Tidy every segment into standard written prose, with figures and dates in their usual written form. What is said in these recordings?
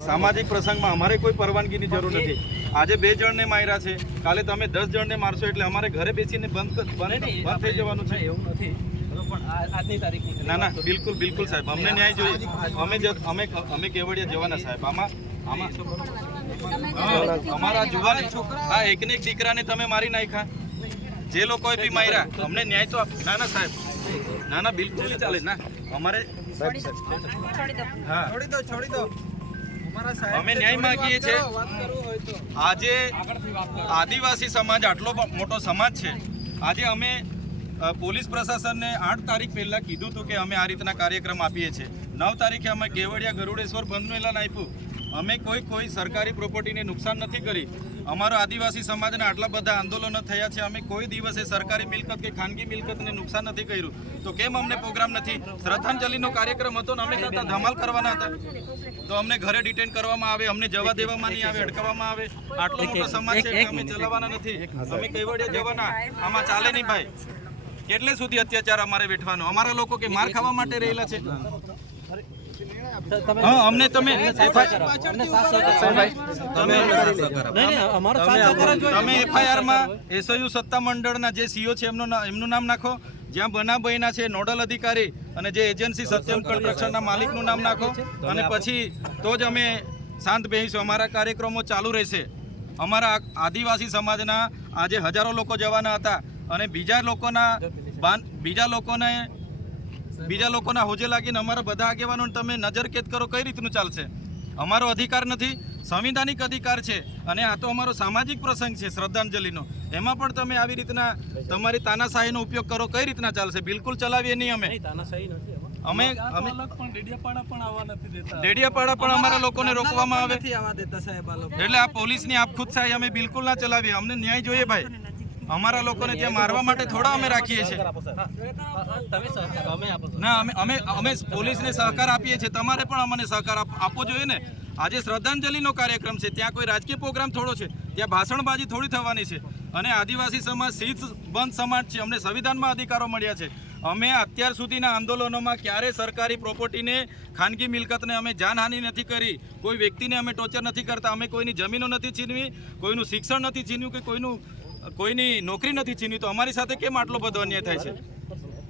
सामाजिक प्रसंग में अमारे कोई परवानगी की जरूर नहीं। आज 2 जण ने मार्या छे, काले तमे 10 जण ने मारशो एटले अमारे घरे बेसीने बंद थई जवानुं छे। एवुं नथी आजनी तारीखनी ना ना बिल्कुल बिल्कुल साहेब अमने न्याय जोईए। अमे केवड़िया जवाना साहेब आमा अमारा जुवान आ एकने एक दीकराने तमे मारी नाख्या, जे लोकोए बी मार्या अमने न्याय तो ना ना साहेब ना ना बिल्कुल नहीं चाले ना अमारे छोड़ी दो અમે ન્યાય માંગીએ છીએ। આજે આદિવાસી સમાજ આટલો મોટો સમાજ છે, આજે અમે પોલીસ પ્રશાસનને 8 તારીખ પહેલા કીધું હતું કે અમે આ રીતના કાર્યક્રમ આપીએ છીએ। 9 તારીખે અમે કેવડિયા ગરુડેશ્વર બંધનું એલાન આપ્યું। અમે કોઈ સરકારી પ્રોપર્ટીને નુકસાન નથી કરી। અમારો આદિવાસી સમાજના આટલા બધા આંદોલનો થયા છે, અમે કોઈ દિવસે સરકારી મિલકત કે ખાનગી મિલકતને નુકસાન નથી કર્યું। તો કેમ અમને પ્રોગ્રામ નથી? શ્રદ્ધાંજલિનો કાર્યક્રમ હતો ને અમે કરતા ધમાલ કરવાના હતા તો અમને ઘરે ડિટેન કરવામાં આવે, અમને જવા દેવામાં નહીં આવે, અટકાવવામાં આવે। આટલો મોટો સમાજ છે કે અમે ચલાવવાના નથી, અમે કેવડિયા જવાના, આમાં ચાલે નહીં ભાઈ। કેટલે સુધી અત્યાચાર અમારે વેઠવાનો? અમારા લોકો કે માર ખાવા માટે રહેલા છે? हाँ हमने तमे एफआईआर में एसयू सत्ता मंडळना जे सीओ छे एमनुं नाम नाखो, ज्यां बनाव बन्या छे नोडल अधिकारी अने जे एजेंसी सत्यम कंस्ट्रक्शनना मालिकनुं नाम नाखो अने पछी तो ज अमे शांत बेसीशुं। अमारा कार्यक्रमो चालू रहेशे। अमारा आदिवासी समाजना आजे हजारों लोको जवाना हता अने बीजा लोकोना होजे लागीने अमारा बधा आगेवानोने तमे नजरकेद करो, कई रीतनुं चालशे? अमारो अधिकार नथी, संविधानिक अधिकार छे अने आ तो अमारो सामाजिक प्रसंग छे श्रद्धांजलिनो, एमां पण तमे आवी रीतना तमारी तानाशाहीनो उपयोग करो, कई रीतना चालशे? बिल्कुल चलावीए नहीं। અમે ડેડિયાપાડા પણ અમારા લોકોને રોકવામાં આવે એટલે આ પોલીસની આપખુદશાહી અમે બિલકુલ ના ચલાવીએ। અમને ન્યાય જોઈએ ભાઈ। અમારા લોકોને ત્યાં મારવા માટે થોડા અમે રાખીએ છીએ ના, અમે પોલીસને સહકાર આપીએ છીએ, તમારે પણ અમને સહકાર આપવો જોઈએ ને। આજે શ્રદ્ધાંજલિનો કાર્યક્રમ છે, ત્યાં કોઈ રાજકીય પ્રોગ્રામ થોડો છે, ત્યાં ભાષણબાજી થોડી થવાની છે। અને આદિવાસી સમાજ શીત બંધ સમાજ છે, અમને સંવિધાનમાં अधिकारो મળ્યા છે। અમે અત્યાર સુધીના આંદોલનોમાં ક્યારે સરકારી પ્રોપર્ટીને ખાનગી મિલકતને અમે જાનહાનિ નથી કરી, કોઈ વ્યક્તિને અમે ટોર્ચર નથી કરતા, અમે કોઈની જમીનો નથી છીનવી, કોઈનું શિક્ષણ નથી છીન્યું કે કોઈની નોકરી નથી છીનવી। તો અમારી સાથે કેમ આટલો બધો અન્યાય થાય છે?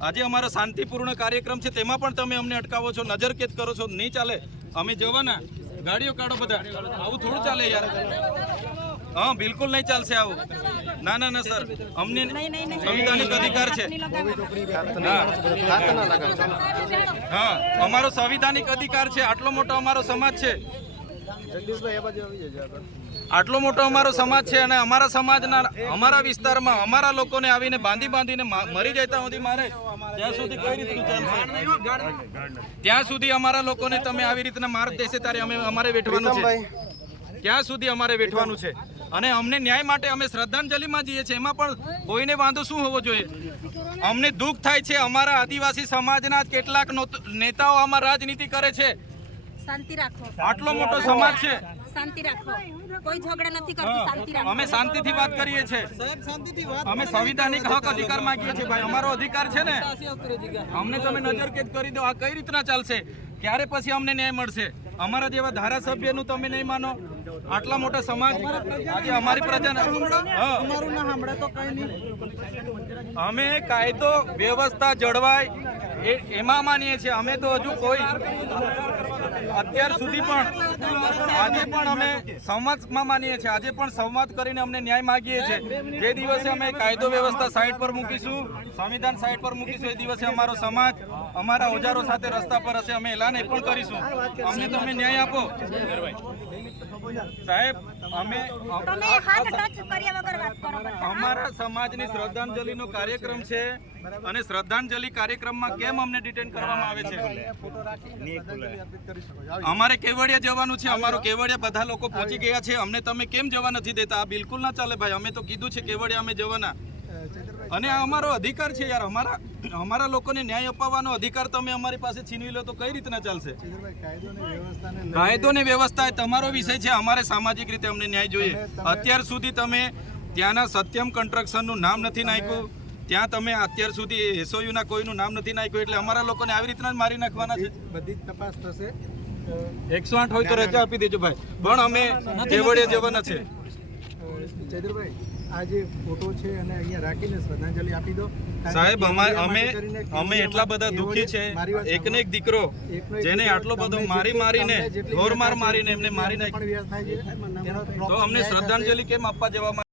આજે અમારો શાંતિપૂર્ણ કાર્યક્રમ છે, તેમાં પણ તમે અમને અટકાવો છો, નજરકેદ કરો છો, નહીં ચાલે। અમે જવાના, ગાડીઓ કાઢો બધા, આવું થોડું ચાલે યાર। हाँ बिल्कुल नहीं चलशे आवुं। ना ना ना सर, अमने संविधानिक अधिकार छे। हाँ अमारो संविधानिक अधिकार छे, आटलो मोटो अमारो समाज छे, आटलो मोटो अमारो समाज छे अने अमारा समाजना अमारा विस्तारमां अमारा लोकोने आवीने बांधीने मरी जता सुधी मारे त्यां सुधी कई रीतनुं चालशे? त्यां सुधी अमारा लोकोने तमे आवी रीतना मार देशे त्यारे अमारे वेठवानुं छे, ત્યાં સુધી અમારે વેઠવાનું છે। અને અમને ન્યાય માટે અમે શ્રદ્ધાંજલિમાં જઈએ છીએ, એમાં પણ કોઈને વાંધો શું હોવો જોઈએ? અમને દુઃખ થાય છે, અમારા આદિવાસી સમાજના કેટલાક નેતાઓ આમાં રાજનીતિ કરે છે। શાંતિ રાખો, આટલો મોટો સમાજ છે, શાંતિ રાખો, કોઈ ઝઘડા નથી કરતો, શાંતિ રાખો। અમે શાંતિથી વાત કરીએ છીએ, અમે સંવિધાનિક હક અધિકાર માંગીએ છીએ ભાઈ। અમારો અધિકાર છે ને, અમને તમે નજરકેદ કરી દો, આ કઈ રીતના ચાલશે? ક્યારે પછી અમને ન્યાય મળશે? અમારા જેવા ધારાસભ્યનું તમે નહીં માનો, આટલા મોટા સમાજ આજે અમારી પ્રજાને અમે કાયદો વ્યવસ્થા જળવાય એમાં માનીએ છીએ। અમે તો હજુ કોઈ અત્યાર સુધી પણ આજે પણ અમે સંવાદમાં માનીએ છીએ, આજે પણ સંવાદ કરીને અમને ન્યાય માગીએ છીએ। જે દિવસે અમે કાયદો વ્યવસ્થા સાઈડ પર મૂકીશું, સંવિધાન સાઈડ પર મૂકીશું, એ દિવસે અમારો સમાજ અમારા ઓજારો સાથે રસ્તા પર હશે। અમે એલાન એ પણ કરીશું, અમને તમે ન્યાય આપો સાહેબ। અમે અમારા સમાજની શ્રદ્ધાંજલિનો કાર્યક્રમ છે અને શ્રદ્ધાંજલિ કાર્યક્રમમાં કેમ અમને ડિટેન કરવામાં આવે છે? અમારે કેવડિયા જવાનું છે, અમારો કેવડિયા બધા લોકો પહોંચી ગયા છે, અમને તમે કેમ જવા નથી દેતા? આ બિલકુલ ના ચાલે ભાઈ। અમે તો કીધું છે કેવડિયા અમે જવાના અને આ અમારો અધિકાર છે યાર। અમારા લોકોને ન્યાય અપાવવાનો અધિકાર તમે અમારી પાસે છીનવી લો તો કઈ રીતના ચાલશે? કાયદો ને વ્યવસ્થા એ તમારો વિષય છે, અમારે સામાજિક રીતે અમને ન્યાય જોઈએ। અત્યાર સુધી તમે ત્યાંના સત્યમ કન્સ્ટ્રક્શનનું નામ નથી નાખ્યું, ત્યાં તમે અત્યાર સુધી એસઓયુના કોઈનું નામ નથી નાખ્યું, એટલે અમારા લોકોને આવી રીતના જ મારી નાખવાના છે। બધી તપાસ થશે 108 હોય તો રજા આપી દેજો ભાઈ, પણ અમે કેવડિયા જવાના છે. ચૈતરભાઈ, આ જે ફોટો છે અને અહીંયા રાખીને શ્રદ્ધાંજલિ આપી દો. સાહેબ અમે એટલા બધા દુઃખી છે. એકને એક દીકરો જેને આટલો બધો મારીને ઢોર મારીને એમને મારી નાખ્યો, તો અમને શ્રદ્ધાંજલિ કેમ આપવા જવામાં